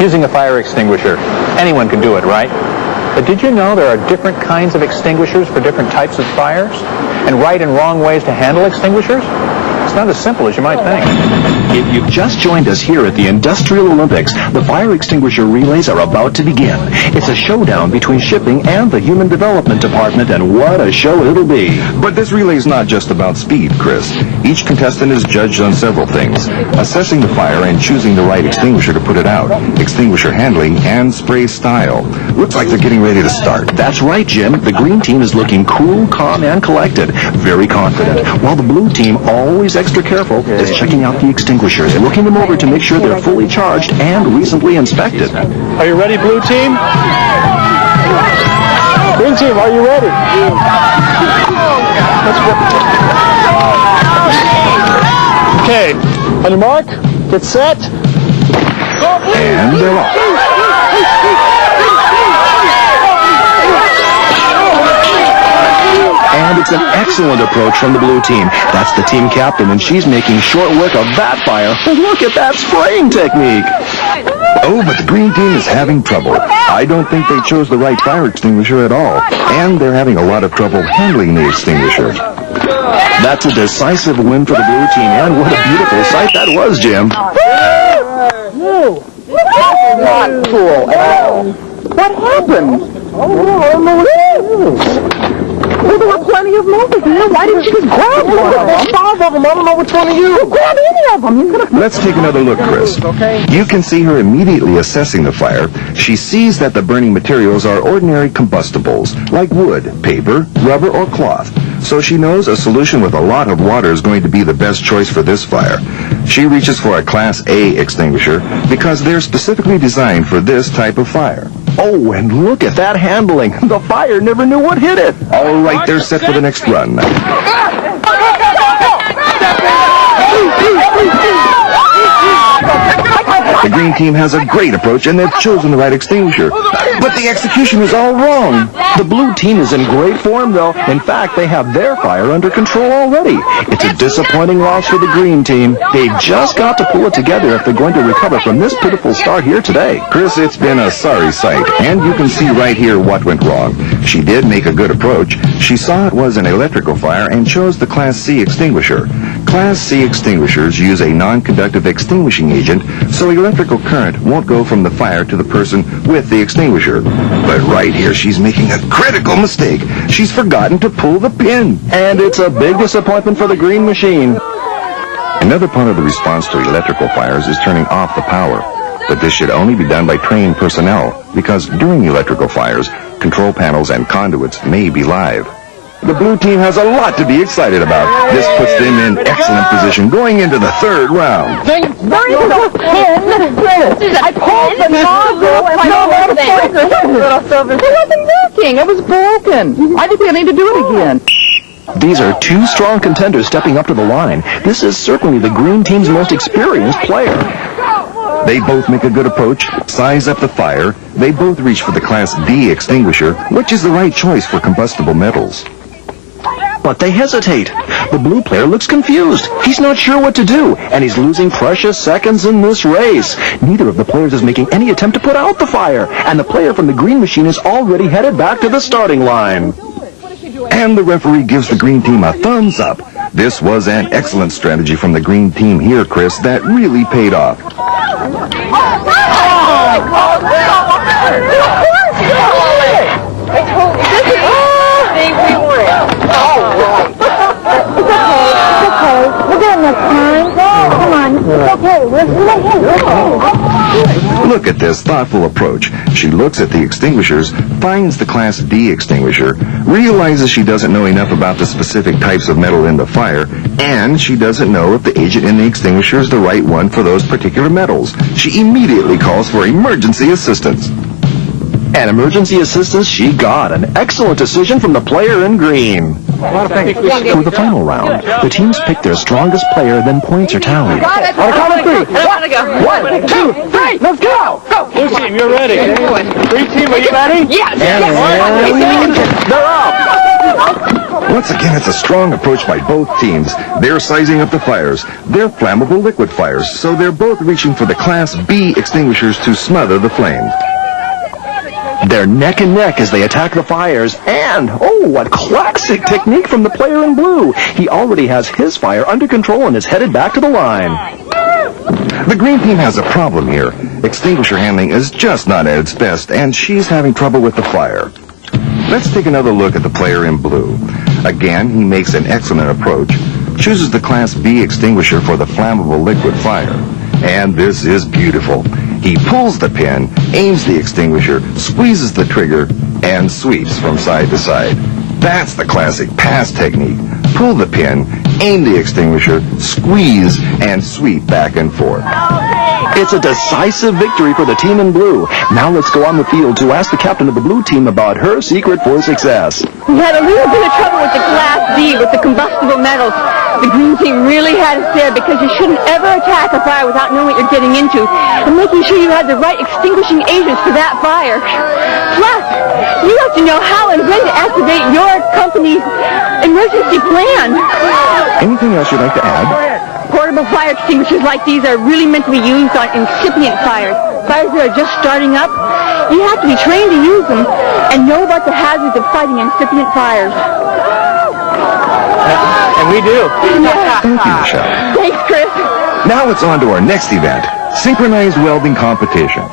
Using a fire extinguisher, anyone can do it, right? But did you know there are different kinds of extinguishers for different types of fires? And right and wrong ways to handle extinguishers? It's not as simple as you might think. If you've just joined us here at the Industrial Olympics, the fire extinguisher relays are about to begin. It's a showdown between shipping and the Human Development Department, and what a show it'll be. But this relay is not just about speed, Chris. Each contestant is judged on several things: assessing the fire and choosing the right extinguisher to put it out, extinguisher handling, and spray style. Looks like they're getting ready to start. That's right, Jim. The green team is looking cool, calm, and collected, very confident, while the blue team, always extra careful, is checking out the extinguishers, looking them over to make sure they're fully charged and recently inspected. Are you ready, blue team? Green team, are you ready? Okay, on your mark, get set. And they're off. And it's an excellent approach from the blue team. That's the team captain, and she's making short work of that fire. Look at that spraying technique. Oh, but the green team is having trouble. I don't think they chose the right fire extinguisher at all. And they're having a lot of trouble handling the extinguisher. That's a decisive win for the blue team, and what a beautiful sight that was, Jim. Not cool at all. What happened? Well, there were plenty of movies here. Why didn't you just grab one of them? There's 5 of them. I don't know which one of you. Grab any of them. You could have... Let's take another look, Chris. You can see her immediately assessing the fire. She sees that the burning materials are ordinary combustibles, like wood, paper, rubber, or cloth. So she knows a solution with a lot of water is going to be the best choice for this fire. She reaches for a Class A extinguisher because they're specifically designed for this type of fire. Oh, and look at that handling. The fire never knew what hit it. All right, they're set for the next run. The green team has a great approach, and they've chosen the right extinguisher. But the execution is all wrong. The blue team is in great form, though. In fact, they have their fire under control already. It's a disappointing loss for the green team. They've just got to pull it together if they're going to recover from this pitiful start here today. Chris, it's been a sorry sight, and you can see right here what went wrong. She did make a good approach. She saw it was an electrical fire and chose the Class C extinguisher. Class C extinguishers use a non-conductive extinguishing agent, so electrical current won't go from the fire to the person with the extinguisher. But right here, she's making a critical mistake. She's forgotten to pull the pin. And it's a big disappointment for the green machine. Another part of the response to electrical fires is turning off the power. But this should only be done by trained personnel, because during electrical fires, control panels and conduits may be live. The blue team has a lot to be excited about. This puts them in excellent position going into the third round. Where is the pin? I pulled the nozzle and it wasn't working. It was broken. I think we need to do it again. These are two strong contenders stepping up to the line. This is certainly the green team's most experienced player. They both make a good approach, size up the fire. They both reach for the Class D extinguisher, which is the right choice for combustible metals. But they hesitate. The blue player looks confused. He's not sure what to do, and he's losing precious seconds in this race. Neither of the players is making any attempt to put out the fire, and the player from the green machine is already headed back to the starting line. And the referee gives the green team a thumbs up. This was an excellent strategy from the green team here, Chris, that really paid off. Look at this thoughtful approach. She looks at the extinguishers, finds the Class D extinguisher, realizes she doesn't know enough about the specific types of metal in the fire, and she doesn't know if the agent in the extinguisher is the right one for those particular metals. She immediately calls for emergency assistance. And emergency assistance she got. An excellent decision from the player in green. For the final round, the teams pick their strongest player, then points are tallied. On the count of three. One, two, three. Let's go. Blue team, you're ready. Green team, are you ready? Yes. They're up. Once again, it's a strong approach by both teams. They're sizing up the fires. They're flammable liquid fires, so they're both reaching for the Class B extinguishers to smother the flames. They're neck and neck as they attack the fires. And, oh, what classic technique from the player in blue. He already has his fire under control and is headed back to the line. The green team has a problem here. Extinguisher handling is just not at its best, and she's having trouble with the fire. Let's take another look at the player in blue. Again, he makes an excellent approach, chooses the Class B extinguisher for the flammable liquid fire. And this is beautiful. He pulls the pin, aims the extinguisher, squeezes the trigger, and sweeps from side to side. That's the classic pass technique. Pull the pin, aim the extinguisher, squeeze, and sweep back and forth. It's a decisive victory for the team in blue. Now let's go on the field to ask the captain of the blue team about her secret for success. We had a little bit of trouble with the Class B, with the combustible metals. The green team really had us there because you shouldn't ever attack a fire without knowing what you're getting into and making sure you have the right extinguishing agents for that fire. Plus, you have to know how and when to activate your company's emergency plan. Anything else you'd like to add? Portable fire extinguishers like these are really meant to be used on incipient fires. Fires that are just starting up. You have to be trained to use them and know about the hazards of fighting incipient fires. And we do. Thank you, Michelle. Thanks, Chris. Now it's on to our next event, synchronized welding competition.